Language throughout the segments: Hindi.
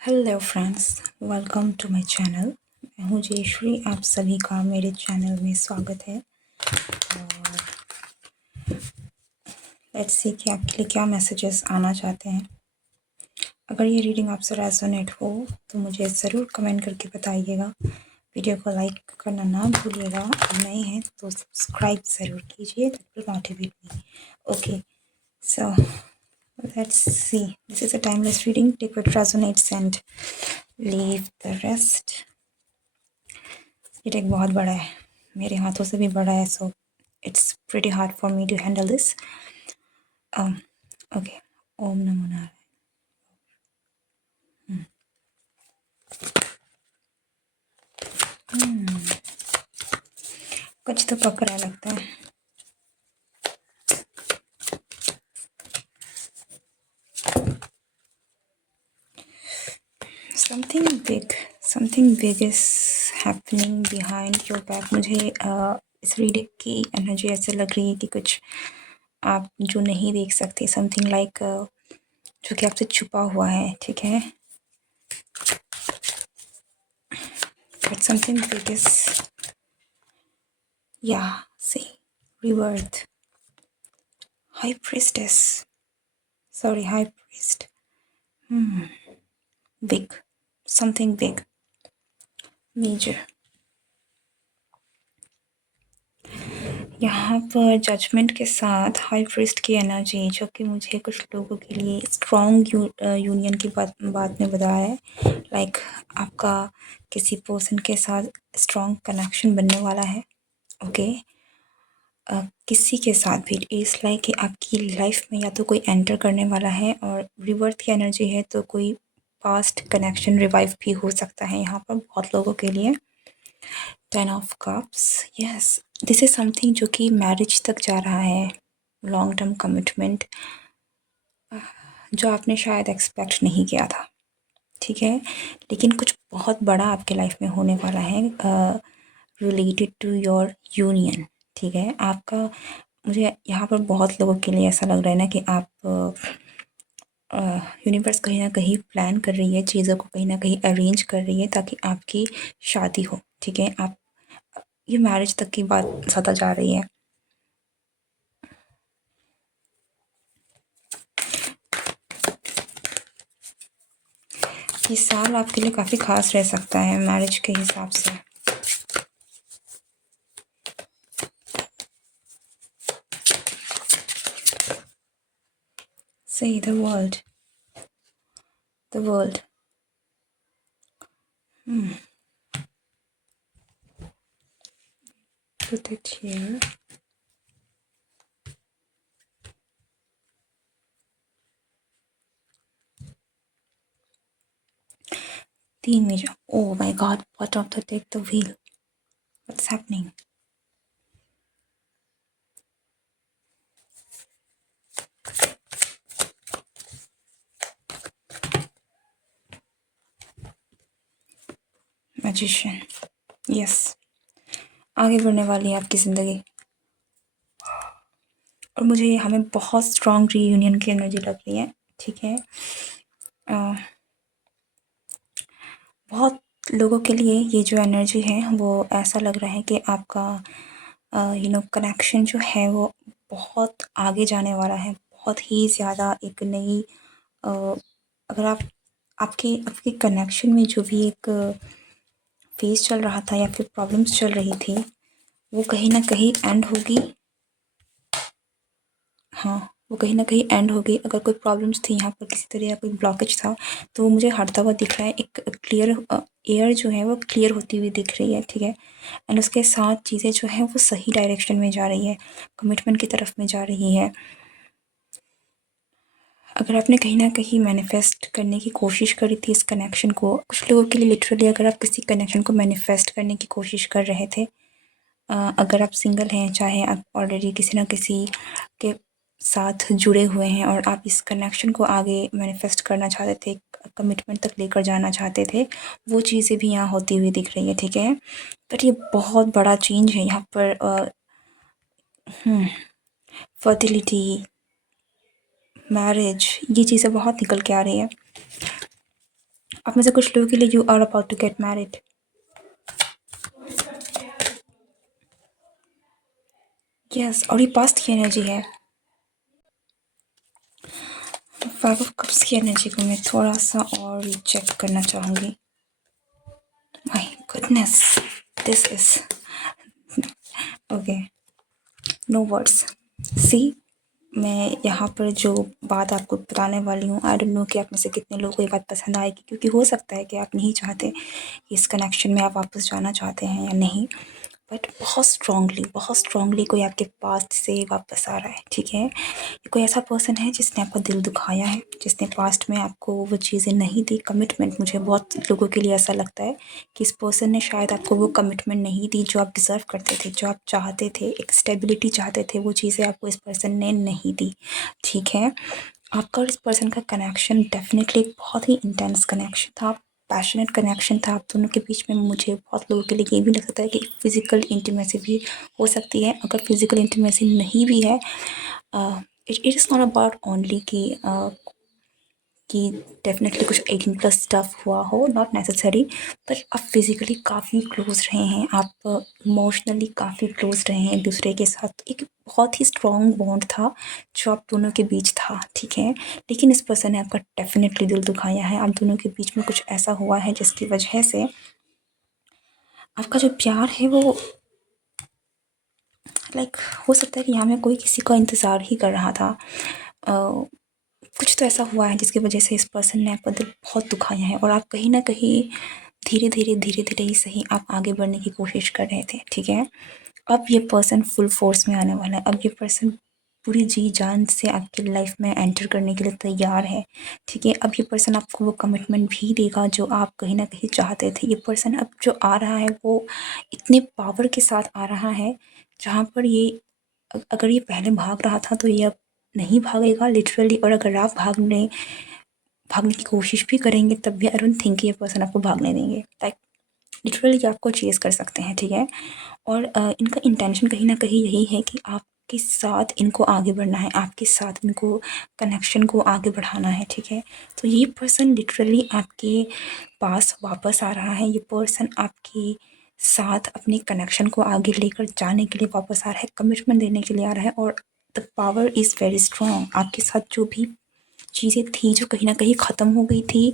Hello friends, welcome to my channel. मैं हूँ जयश्री, आप सभी का मेरे चैनल में स्वागत है। और लेट्स सी कि आपके लिए क्या मैसेजेस आना चाहते हैं। अगर ये रीडिंग आपसे रेजोनेट हो तो मुझे ज़रूर कमेंट करके बताइएगा। वीडियो को लाइक करना ना भूलिएगा और नए हैं तो सब्सक्राइब ज़रूर कीजिए, that will motivate me. Okay, so let's see. This is a timeless reading. Take what resonates and leave the rest. ये टेक बहुत बड़ा है, मेरे हाथों से भी बड़ा है, so it's pretty hard for me to handle this. Okay, ओम नमो नारायण। कुछ तो पक रहा लगता है। Something big is happening behind your back. मुझे इस रीडिंग की एनर्जी ऐसे लग रही है कि कुछ आप जो नहीं देख सकते, समथिंग लाइक जो कि आपसे छुपा हुआ है, ठीक है। बट समथिंग बिग इज, या सी, rebirth, high priestess, sorry, high priest, big, something big, major। यहाँ पर जजमेंट के साथ हाई प्रीस्ट की एनर्जी, जो कि मुझे कुछ लोगों के लिए स्ट्रॉन्ग यूनियन की बात में बताया है। लाइक आपका किसी पर्सन के साथ स्ट्रॉन्ग कनेक्शन बनने वाला है। ओके, किसी के साथ भी इस लाइक कि आपकी लाइफ में या तो कोई एंटर करने वाला है, और रिवर्थ की एनर्जी है तो कोई पास्ट कनेक्शन रिवाइव भी हो सकता है यहाँ पर बहुत लोगों के लिए। 10 of cups, yes, this is something जो कि मैरिज तक जा रहा है। लॉन्ग टर्म कमिटमेंट जो आपने शायद एक्सपेक्ट नहीं किया था, ठीक है, लेकिन कुछ बहुत बड़ा आपके लाइफ में होने वाला है रिलेटेड टू योर यूनियन, ठीक है। आपका, मुझे यहाँ पर बहुत लोगों के लिए ऐसा लग रहा है ना कि आप यूनिवर्स कहीं ना कहीं प्लान कर रही है, चीज़ों को कहीं ना कहीं अरेंज कर रही है ताकि आपकी शादी हो, ठीक है। आप, ये मैरिज तक की बात ज़्यादा जा रही है। ये साल आपके लिए काफ़ी ख़ास रह सकता है मैरिज के हिसाब से। सही, the world put it here। तीन major, oh my God, what of the take the wheel, what's happening. Magician, yes, आगे बढ़ने वाली है आपकी ज़िंदगी। और मुझे हमें बहुत स्ट्रॉन्ग रीयूनियन की एनर्जी लग रही है, ठीक है। बहुत लोगों के लिए ये जो एनर्जी है वो ऐसा लग रहा है कि आपका कनेक्शन जो है वो बहुत आगे जाने वाला है, बहुत ही ज़्यादा एक नई अगर आप आपके आपके कनेक्शन में जो भी एक फेज़ चल रहा था या फिर प्रॉब्लम्स चल रही थी, वो कहीं ना कहीं एंड होगी। हाँ, वो कहीं ना कहीं एंड हो गई। अगर कोई प्रॉब्लम्स थी यहाँ पर, किसी तरह का कोई ब्लॉकेज था, तो वो मुझे हटता हुआ दिख रहा है। एक क्लियर एयर जो है वो क्लियर होती हुई दिख रही है, ठीक है। एंड उसके साथ चीज़ें जो हैं वो सही डायरेक्शन में जा रही है, कमिटमेंट की तरफ में जा रही है। अगर आपने कहीं ना कहीं मैनिफेस्ट करने की कोशिश करी थी इस कनेक्शन को, कुछ लोगों के लिए लिटरली अगर आप किसी कनेक्शन को मैनिफेस्ट करने की कोशिश कर रहे थे, अगर आप सिंगल हैं, चाहे आप ऑलरेडी किसी ना किसी के साथ जुड़े हुए हैं और आप इस कनेक्शन को आगे मैनिफेस्ट करना चाहते थे, कमिटमेंट तक लेकर जाना चाहते थे, वो चीज़ें भी यहाँ होती हुई दिख रही है, ठीक है। बट ये बहुत बड़ा चेंज है यहाँ पर। फर्टिलिटी, मैरिज, ये चीज़ें बहुत निकल के आ रही है। आप में से कुछ लोगों के लिए you are about to get married. Yes, और ये पास्ट की एनर्जी है। फाइव ऑफ कप्स की एनर्जी को मैं थोड़ा सा और चेक करना चाहूँगी। My goodness, this is okay, no words. See, मैं यहाँ पर जो बात आपको बताने वाली हूँ, आई डोंट नो कि आप में से कितने लोगों को ये बात पसंद आएगी, क्योंकि हो सकता है कि आप नहीं चाहते कि इस कनेक्शन में आप वापस जाना चाहते हैं या नहीं, बट बहुत स्ट्रांगली कोई आपके पास्ट से वापस आ रहा है, ठीक है। ये कोई ऐसा पर्सन है जिसने आपका दिल दुखाया है, जिसने पास्ट में आपको वो चीज़ें नहीं दी, कमिटमेंट। मुझे बहुत लोगों के लिए ऐसा लगता है कि इस पर्सन ने शायद आपको वो कमिटमेंट नहीं दी जो आप डिज़र्व करते थे, जो आप चाहते थे, एक स्टेबिलिटी चाहते थे, वो चीज़ें आपको इस पर्सन ने नहीं दी, ठीक है। आपका और इस पर्सन का कनेक्शन डेफिनेटली एक बहुत ही इंटेंस कनेक्शन था, पैशनेट कनेक्शन था आप दोनों के बीच में। मुझे बहुत लोगों के लिए ये भी लग सकता है कि फिज़िकल इंटीमेसी भी हो सकती है। अगर फिज़िकल इंटीमेसी नहीं भी है, it is not about only कि डेफिनेटली कुछ 18+ स्टफ हुआ हो, नॉट नेसेसरी, पर आप फिज़िकली काफ़ी क्लोज रहे हैं, आप इमोशनली काफ़ी क्लोज रहे हैं एक दूसरे के साथ। एक बहुत ही स्ट्रॉन्ग बॉन्ड था जो आप दोनों के बीच था, ठीक है। लेकिन इस पर्सन ने आपका डेफिनेटली दिल दुखाया है। आप दोनों के बीच में कुछ ऐसा हुआ है जिसकी वजह से आपका जो प्यार है वो लाइक हो सकता है कि यहाँ में कोई किसी का इंतज़ार ही कर रहा था। कुछ तो ऐसा हुआ है जिसकी वजह से इस पर्सन ने आपका दिल बहुत दुखाया है, और आप कहीं ना कहीं धीरे धीरे ही सही आप आगे बढ़ने की कोशिश कर रहे थे, ठीक है। अब ये पर्सन फुल फोर्स में आने वाला है। अब ये पर्सन पूरी जी जान से आपकी लाइफ में एंटर करने के लिए तैयार है, ठीक है। अब ये पर्सन आपको वो कमिटमेंट भी देगा जो आप कहीं ना कहीं चाहते थे। ये पर्सन अब जो आ रहा है वो इतने पावर के साथ आ रहा है, जहाँ पर ये अगर ये पहले भाग रहा था तो ये अब नहीं भागेगा लिटरली। और अगर आप भागने की कोशिश भी करेंगे तब भी आई डोंट थिंक ये पर्सन आपको भागने देंगे। लाइक लिटरली आपको चेज़ कर सकते हैं, ठीक है। और इनका इंटेंशन कहीं न कहीं यही है कि आपके साथ इनको आगे बढ़ना है, आपके साथ इनको कनेक्शन को आगे बढ़ाना है, ठीक है। तो ये पर्सन लिटरली आपके पास वापस आ रहा है। ये पर्सन आपके साथ अपने कनेक्शन को आगे लेकर जाने के लिए वापस आ रहा है, कमिटमेंट देने के लिए आ रहा है। और the power is very strong. आपके साथ जो भी चीज़ें थी जो कहीं न कहीं ख़त्म हो गई थी,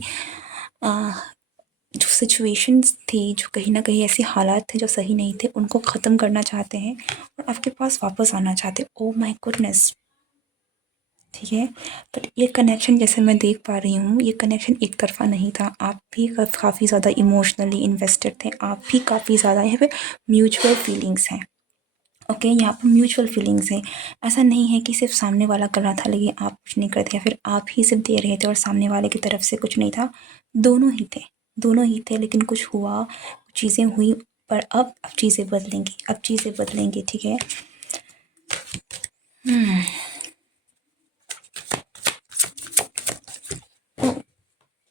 जो सिचुएशंस थी, जो कहीं न कहीं ऐसे हालात थे जो सही नहीं थे, उनको ख़त्म करना चाहते हैं और आपके पास वापस आना चाहते हैं। ओह माय गुडनेस, ठीक है। बट ये कनेक्शन जैसे मैं देख पा रही हूँ, ये कनेक्शन एक तरफ़ा नहीं था। आप भी काफ़ी ज़्यादा इमोशनली इन्वेस्टेड थे, आप भी काफ़ी ज़्यादा, यहाँ पे म्यूचुअल फीलिंग्स हैं, ओके। यहाँ पर म्यूचुअल फीलिंग्स है। ऐसा नहीं है कि सिर्फ सामने वाला कर रहा था लेकिन आप कुछ नहीं करते, या फिर आप ही सिर्फ दे रहे थे और सामने वाले की तरफ से कुछ नहीं था। दोनों ही थे, दोनों ही थे, लेकिन कुछ हुआ, कुछ चीज़ें हुई। पर अब चीज़ें बदलेंगी, अब चीज़ें बदलेंगी, ठीक है।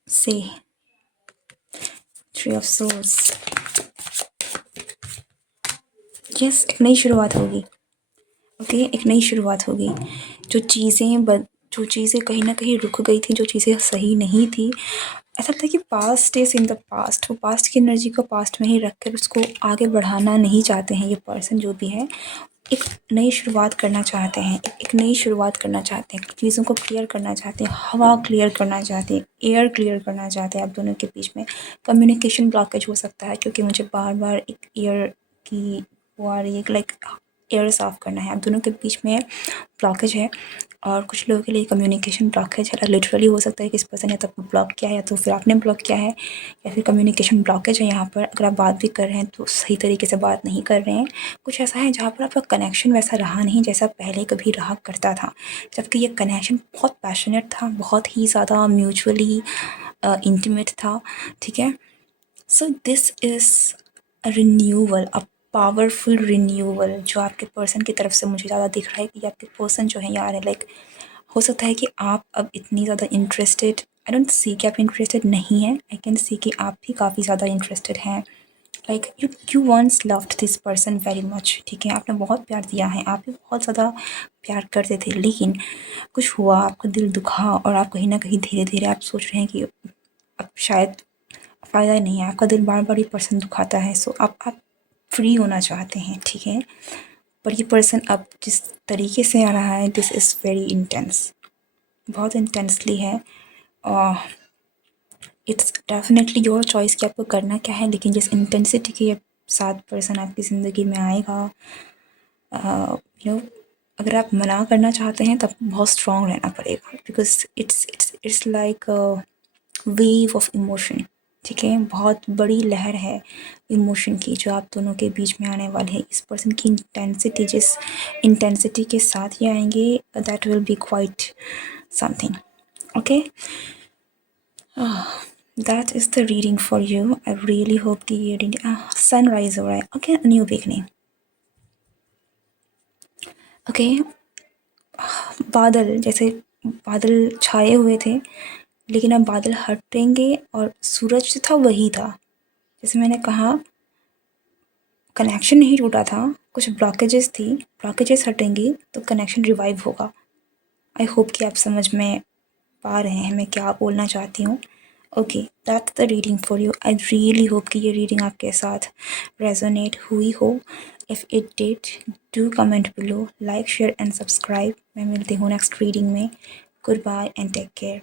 से थ्री ऑफ सोल्स, यस, एक नई शुरुआत होगी, ओके, एक नई शुरुआत होगी। जो चीज़ें कहीं ना कहीं रुक गई थी, जो चीज़ें सही नहीं थी, ऐसा लगता है कि past is in the past. वो पास्ट की एनर्जी को पास्ट में ही रख कर उसको आगे बढ़ाना नहीं चाहते हैं। ये पर्सन जो भी है एक नई शुरुआत करना चाहते हैं, एक नई शुरुआत करना चाहते हैं, चीज़ों को क्लियर करना चाहते हैं, हवा क्लियर करना चाहते हैं, एयर क्लियर करना चाहते हैं। आप दोनों के बीच में कम्युनिकेशन ब्लॉकेज हो सकता है, क्योंकि मुझे बार बार एक एयर की वो आ रही है, लाइक एयर साफ़ करना है। आप दोनों के बीच में ब्लॉकेज है, और कुछ लोगों के लिए कम्युनिकेशन ब्लॉकेज है। लिटरली हो सकता है कि इस पर्सन ने तो ब्लॉक किया है, या तो फिर आपने ब्लॉक किया है, या फिर कम्युनिकेशन ब्लॉकेज है यहाँ पर। अगर आप बात भी कर रहे हैं तो सही तरीके से बात नहीं कर रहे हैं। कुछ ऐसा है जहाँ पर आपका कनेक्शन वैसा रहा नहीं जैसा पहले कभी रहा करता था, जबकि ये कनेक्शन बहुत पैशनेट था, बहुत ही ज़्यादा म्यूचुअली इंटीमेट था, ठीक है। So this is a renewal, a powerful renewal जो आपके पर्सन की तरफ से मुझे ज़्यादा दिख रहा है कि आपके पर्सन जो है यार है, लाइक हो सकता है कि आप अब इतनी ज़्यादा इंटरेस्टेड, आई डोंट सी कि आप इंटरेस्टेड नहीं हैं, आई कैन सी कि आप भी काफ़ी ज़्यादा इंटरेस्टेड हैं। Like you once loved this person very much, ठीक है। आपने बहुत प्यार दिया है, आप भी बहुत ज़्यादा प्यार करते थे, लेकिन कुछ हुआ, आपका दिल दुखा, और आप कहीं ना कहीं धीरे धीरे आप सोच रहे हैं कि अब शायद फ़ायदा नहीं है, आपका दिल बार-बार ये पर्सन दुखाता है, सो आप फ्री होना चाहते हैं, ठीक है? पर ये पर्सन अब जिस तरीके से आ रहा है, दिस इज़ वेरी इंटेंस, बहुत इंटेंसली है। और इट्स डेफिनेटली योर चॉइस कि आपको करना क्या है, लेकिन जिस इंटेंसिटी के साथ पर्सन आपकी ज़िंदगी में आएगा, यू नो, अगर आप मना करना चाहते हैं तब बहुत स्ट्रॉन्ग रहना पड़ेगा, because it's like wave of emotion, ठीक है? बहुत बड़ी लहर है इमोशन की जो आप दोनों के बीच में आने वाली है। इस पर्सन की इंटेंसिटी, जिस इंटेंसिटी के साथ ये आएंगे, that will be quite something, okay? That is the reading for you. I really hope कि ये रीडिंग सनराइज हो रहा है, ओके? New beginning, okay? बादल, जैसे बादल छाए हुए थे, लेकिन अब बादल हटेंगे और सूरज जो था वही था। जैसे मैंने कहा, कनेक्शन नहीं टूटा था, कुछ ब्लॉकेजेस थी, ब्लॉकेजेस हटेंगी तो कनेक्शन रिवाइव होगा। आई होप कि आप समझ में पा रहे हैं मैं क्या बोलना चाहती हूँ। Okay, that's the reading for you. I really hope कि ये रीडिंग आपके साथ रेजोनेट हुई हो। If it did, do comment below, like, share and subscribe. मैं मिलती हूँ नेक्स्ट रीडिंग में। Goodbye and take care.